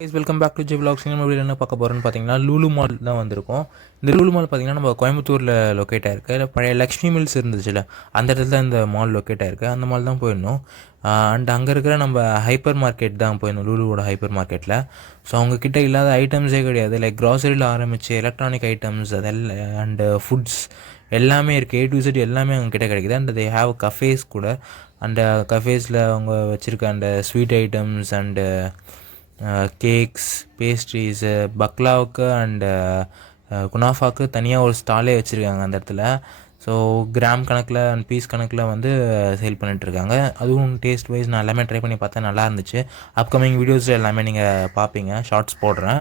Welcome back to G vlogs. நம்ம video என்ன பார்க்க போகிறோன்னு பார்த்தீங்கன்னா லூலு மால் தான் வந்திருக்கும். இந்த லூலு மால் பார்த்தீங்கன்னா நம்ம கோயம்புத்தூரில் லொக்கேட் ஆயிருக்கு. இல்லை பழைய லக்ஷ்மி மில்ஸ் இருந்துச்சுல்ல, அந்த இடத்துல தான் இந்த மால் லொக்கேட் ஆயிருக்கு. அந்த மால் தான் போயிருந்தோம். அண்ட் அங்கே இருக்கிற நம்ம ஹைப்பர் மார்க்கெட் தான் போயிருந்தோம், லூலுவோட ஹைப்பர் மார்க்கெட்டில். ஸோ அவங்கக்கிட்ட இல்லாத ஐட்டம்ஸே கிடையாது. லைக் க்ராசரியில் ஆரம்பித்து எலக்ட்ரானிக் ஐட்டம்ஸ் அதெல்லாம் அண்டு ஃபுட்ஸ் எல்லாமே இருக்குது. A to Z எல்லாமே அவங்கக்கிட்ட கிடைக்குது. அண்ட் தே ஹாவ் கஃபேஸ் கூட. அந்த கஃபேஸில் அவங்க வச்சுருக்க அந்த sweet items and cakes, pastries, பக்லாவுக்கு அண்டு குனாஃபாவுக்கு தனியாக ஒரு ஸ்டாலே வச்சுருக்காங்க அந்த இடத்துல. ஸோ கிராம் கணக்கில் அண்ட் பீஸ் கணக்கில் வந்து சேல் பண்ணிகிட்ருக்காங்க. அதுவும் டேஸ்ட் வைஸ் நான் எல்லாமே ட்ரை பண்ணி பார்த்தேன், நல்லா இருந்துச்சு. அப்கமிங் வீடியோஸில் எல்லாமே நீங்கள் பார்ப்பீங்க, ஷார்ட்ஸ் போடுறேன்,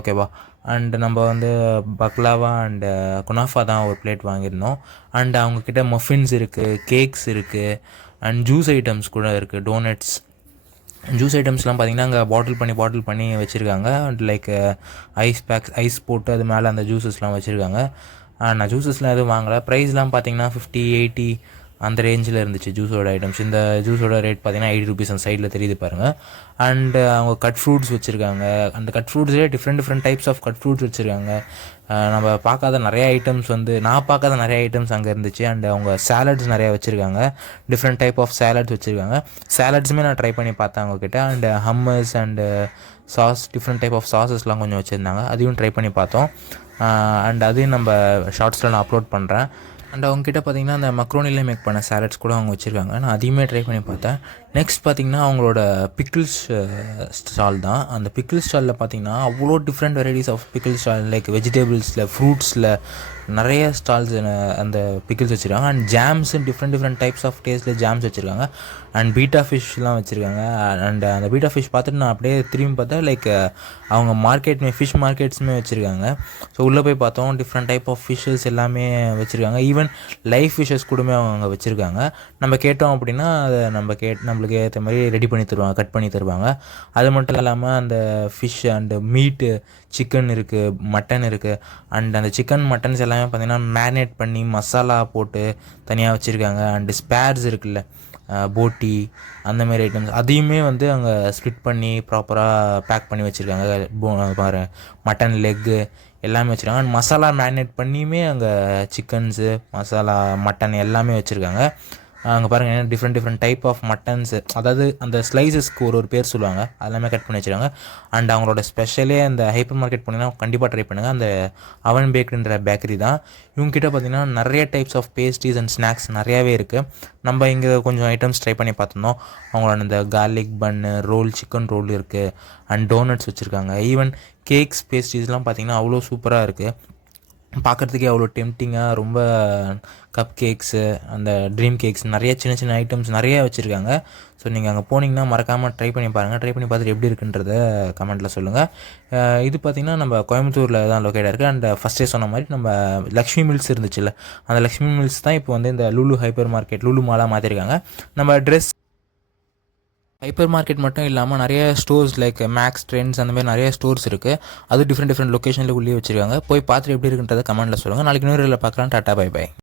ஓகேவா. அண்டு நம்ம வந்து பக்லாவா அண்டு குனாஃபா தான் ஒரு பிளேட் வாங்கியிருந்தோம். அண்டு அவங்கக்கிட்ட மஃபின்ஸ் இருக்குது, கேக்ஸ் இருக்குது, அண்ட் ஜூஸ் ஐட்டம்ஸ் கூட இருக்குது, டோனட்ஸ். ஜூஸ் ஐட்டம்ஸ்லாம் பார்த்திங்கன்னா அங்கே பாட்டில் பண்ணி வச்சுருக்காங்க. லைக் ஐஸ் போட்டு அது மேலே அந்த ஜூஸஸ்லாம் வச்சுருக்காங்க. நான் ஜூஸஸ்லாம் எதுவும் வாங்கலை. ப்ரைஸ்லாம் பார்த்திங்கன்னா 50-80 அந்த ரேஞ்சில் இருந்துச்சு ஜூஸோட ஐட்டம்ஸ். இந்த ஜூஸோட ரேட் பார்த்திங்கன்னா 80 ருபீஸ் அந்த சைடில் தெரியுது பாருங்கள். அண்டு அவங்க கட் ஃப்ரூட்ஸ் வச்சுருக்காங்க. அந்த கட் ஃப்ரூட்ஸ்லேயே different types of cut fruits வச்சுருக்காங்க. நம்ம பார்க்காத நிறைய ஐட்டம்ஸ் நான் பார்க்காத நிறைய ஐட்டம்ஸ் அங்கே இருந்துச்சு. அண்ட் அவங்க சாலட்ஸ் நிறையா வச்சுருக்காங்க, டிஃப்ரெண்ட் டைப் ஆஃப் சாலட்ஸ் வச்சுருக்காங்க. சாலட்ஸுமே நான் ட்ரை பண்ணி பார்த்தேன் அவங்கக்கிட்ட. And hummus and sauce, different type of சாஸஸ்லாம் கொஞ்சம் வச்சுருந்தாங்க, அதையும் ட்ரை பண்ணி பார்த்தோம். அண்ட் அதையும் நம்ம ஷார்ட்ஸில் நான் அப்லோட் பண்ணுறேன். அண்ட் அவங்ககிட்ட பார்த்திங்கன்னா அந்த மக்ரோனிலே மேக் பண்ண சாலட்ஸ் கூட அவங்க வச்சுருக்காங்க, நான் அதையுமே ட்ரை பண்ணி பார்த்தேன். நெக்ஸ்ட் பார்த்திங்கன்னா அவங்களோட பிக்கிள்ஸ் ஸ்டால் தான். அந்த பிக்கிள் ஸ்டாலில் பார்த்திங்கன்னா அவ்வளோ different varieties of pickle stall, like வெஜிடபிள்ஸில், ஃப்ரூட்ஸில் நிறைய ஸ்டால்ஸ் அந்த பிக்கிள்ஸ் வச்சுருக்காங்க. And jams different types of டேஸ்ட்டில் ஜாம்ஸ் வச்சுருக்காங்க. அண்ட் பீட்டா ஃபிஷ்லாம் வச்சுருக்காங்க. அண்ட் அந்த பீட்டா ஃபிஷ் பார்த்துட்டு நான் அப்படியே திரும்பி பார்த்தேன், லைக் அவங்க ஃபிஷ் மார்க்கெட்ஸுமே வச்சுருக்காங்க. ஸோ உள்ளே போய் பார்த்தோம், டிஃப்ரெண்ட் டைப் ஆஃப் ஃபிஷ்ஷஸ் எல்லாமே வச்சுருக்காங்க. ஈவன் லைவ் ஃபிஷ்ஷஸ் கூடமே அவங்க வச்சுருக்காங்க. நம்ம கேட்டோம் அப்படின்னா அதை நம்மளுக்கு ஏற்ற மாதிரி ரெடி பண்ணி தருவாங்க, கட் பண்ணி தருவாங்க. அது மட்டும் இல்லாமல் அந்த ஃபிஷ் அண்டு மீட்டு, சிக்கன் இருக்குது, மட்டன் இருக்குது. அண்ட் அந்த சிக்கன் மட்டன்ஸ் எல்லாமே பார்த்திங்கன்னா மேரினேட் பண்ணி மசாலா போட்டு தனியாக வச்சுருக்காங்க. அண்டு ஸ்பேர்ஸ் இருக்குல்ல, போட்டி, அந்தமாரி ஐட்டம்ஸ் அதையுமே வந்து அங்கே ஸ்ப்ளிட் பண்ணி ப்ராப்பராக பேக் பண்ணி வச்சுருக்காங்க. பாரு, மட்டன் லெக்கு எல்லாமே வச்சுருக்காங்க. அண்ட் மசாலா மேரினேட் பண்ணியுமே அங்கே சிக்கன்ஸு, மசாலா, மட்டன் எல்லாமே வச்சுருக்காங்க. அங்கே பாருங்கள், டிஃப்ரெண்ட் டைப் ஆஃப் மட்டன்ஸு, அதாவது அந்த ஸ்லைசஸ்க்கு ஒரு பேர் சொல்லுவாங்க, அதெல்லாமே கட் பண்ணி வச்சுருக்காங்க. அண்ட் அவங்களோட ஸ்பெஷலே அந்த ஹைப்பர் மார்க்கெட் போனீங்கன்னா கண்டிப்பாக ட்ரை பண்ணுங்கள். அந்த அவன் பேக்கரின்ற பேக்கரி தான். இவங்ககிட்ட பார்த்திங்கன்னா நிறைய types of pastries and snacks நிறையாவே இருக்குது. நம்ம இங்கே கொஞ்சம் ஐட்டம்ஸ் ட்ரை பண்ணி பார்த்துருந்தோம். அவங்களோட இந்த கார்லிக் பன்னு, ரோல், சிக்கன் ரோல் இருக்குது. அண்ட் டோனட்ஸ் வச்சுருக்காங்க. ஈவன் கேக்ஸ், பேஸ்ட்ரீஸ்லாம் பார்த்திங்கன்னா அவ்வளோ சூப்பராக இருக்குது, பார்க்குறதுக்கே அவ்வளோ டெம்டிங்காக. ரொம்ப கப் கேக்ஸு, அந்த ட்ரீம் கேக்ஸ், நிறைய சின்ன ஐட்டம்ஸ் நிறையா வச்சுருக்காங்க. ஸோ நீங்கள் அங்கே போனீங்கன்னா மறக்காமல் ட்ரை பண்ணி பாருங்கள். ட்ரை பண்ணி பார்த்துட்டு எப்படி இருக்குன்றத கமெண்ட்டில் சொல்லுங்கள். இது பார்த்திங்கன்னா நம்ம கோயம்புத்தூரில் தான் லொக்கேட் இருக்குது. அண்ட் ஃபஸ்ட்டே சொன்ன மாதிரி நம்ம லக்ஷ்மி மில்ஸ் இருந்துச்சுல்ல, அந்த லக்ஷ்மி மில்ஸ் தான் இப்போ வந்து இந்த லூலு ஹைப்பர் மார்க்கெட், லூலு மாலாக மாற்றிருக்காங்க. நம்ம ட்ரெஸ் ஹைப்பர் மார்க்கெட் மட்டும் இல்லாமல் நிறைய ஸ்டோர்ஸ் லைக் மேக்ஸ், ட்ரெண்ட்ஸ், அந்த மாதிரி நிறைய ஸ்டோர்ஸ் இருக்குது. அது டிஃப்ரெண்ட் லொக்கேஷனில் உள்ளே வச்சுருக்காங்க. போய் பார்த்துட்டு எப்படி இருக்குன்றதை கமெண்ட்டில் சொல்லுங்கள். நாளைக்கு இன்னொரு பார்க்கலாம். Tata, bye by.